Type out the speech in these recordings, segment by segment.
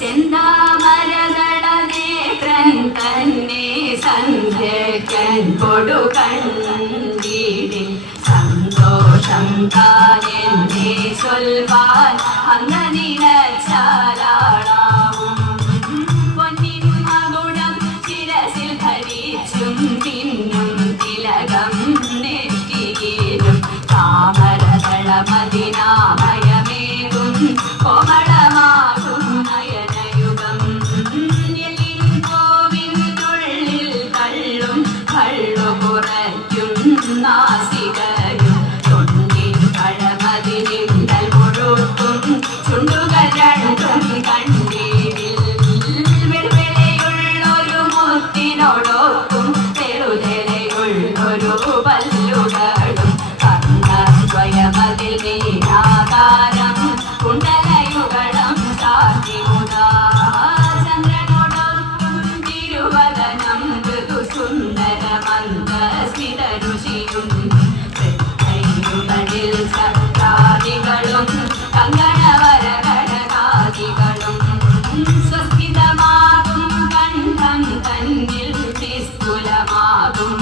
ചെന്താമരതളനേത്രൻ തന്നെ സന്ധ്യക്കൻ കണ്ടീടിൽ സന്തോഷം താനെന്നെ കള്ളും കുറയ്ക്കും നാസികരും തൊണ്ടിൻ പഴമതിരിണ്ടൽ മുഴുക്കും ചുണ്ടുകൾ രണ്ടും കണ്ണീരിൽ വെളുവെളയുള്ളൊരു മുത്തിനോടൊക്കും തെരുതെലയുള്ളൊരു പല്ലുകളും കർണദ്വയമതിൽ നീരാകാരം സുന്ദരമന്ദസ്മിതരുചിയും തൃക്കൈകളിൽ ചക്രാദികളും കങ്കണവരകടകാദികളും സ്വസ്ഥിതമാകും കണ്ഠം തന്നിൽ നിസ്തുലമാകും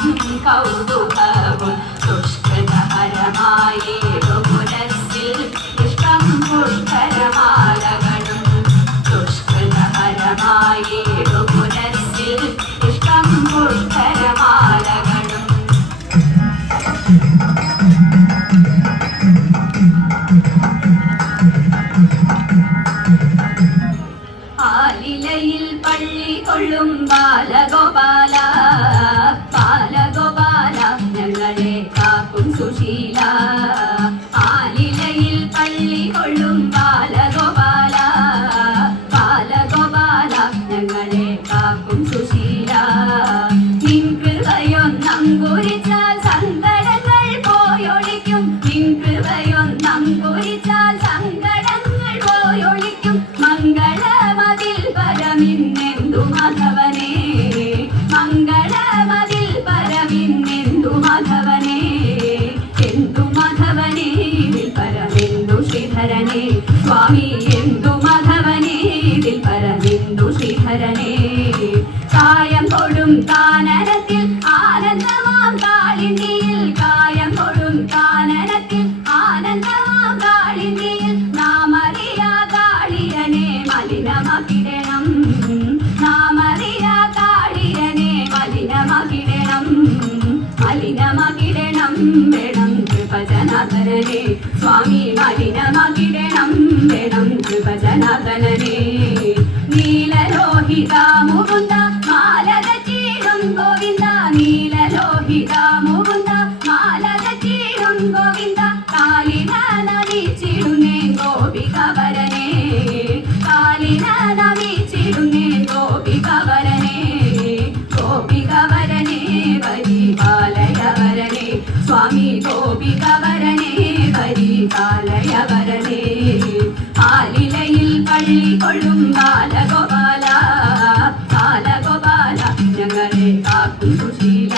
ആലിലയിൽ പള്ളി കൊള്ളും ബാലഗോപാല. ബാലഗോപാല ഞങ്ങളെ കാക്കും സുശീല. ആലിലയിൽ പള്ളി കൊള്ളും ബാലഗോപാല. ബാലഗോപാല ഞങ്ങളെ കാക്കും സുശീല. നിൻ കൃപയൊന്നം കുറിച്ചാൽ സങ്കടങ്ങൾ പോയൊളിക്കും. നിൻ കൃപയൊന്നം കുറിച്ചാൽ സ്വാമി എന്തു മധവനേ? ഇതിൽ പരമെന്തു ശ്രീധരനേ? കായം കൊടും കാനനത്തിൽ ആനന്ദമാം കാളിന്തിയിൽ. കായം കൊടും കാനനത്തിൽ ആനന്ദമാം കാളിന്തിയിൽ. നാമറിയാ കാളിരനെ മലിനമാക്കിടണം. നാമറിയാ കാളിരനെ മലിനമാക്കിടണം. മലിനമാക്കിടണം വേണം കൃപജനാഥനനെ സ്വാമി മലിനമകിടണം വേണം കൃപജനാഥനനെ നീലലോഹിത മുകുന്ദ മാലത ചീടും ഗോവിന്ദ. നീലലോഹിത മുകുന്ദ മാലത ചീടും ഗോവിന്ദ. കാക്കൊള്ളും ബാലഗോപാല ബാലഗോപാല ഞങ്ങളെ കാക്കും സുശീല.